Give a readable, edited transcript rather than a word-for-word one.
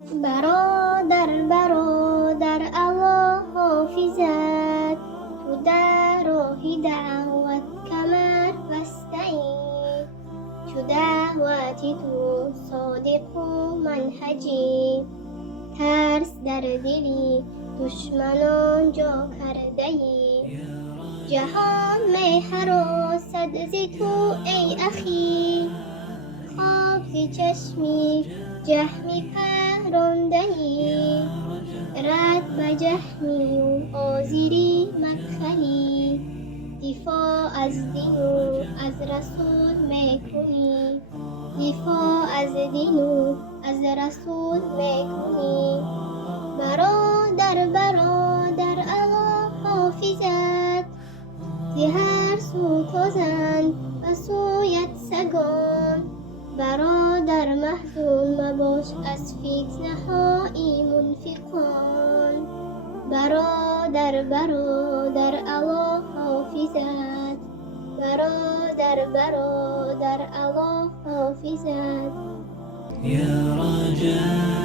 برادر برادر الله حافظت، تو در راه دعوت کمر بسته‌ای، چو دعوتی تو صادق و منهجی، ترس در دلی دشمنان جا کرده‌ای. جهان می هراسد ز تو ای اخی، خواب ز چشمی جهمی پهرانده‌ای. رد به جهمی و آزری مدخلی، دفاع از دین و از رسول می کنی، دفاع از دین و از رسول می کنی. برادر برادر الله حافظت، ز هر سو تازند به سویت سگان. برادر محزون مباش از فتنه های منفقان. برادر برادر الله حافظت، برادر برادر الله حافظت. يا رجاء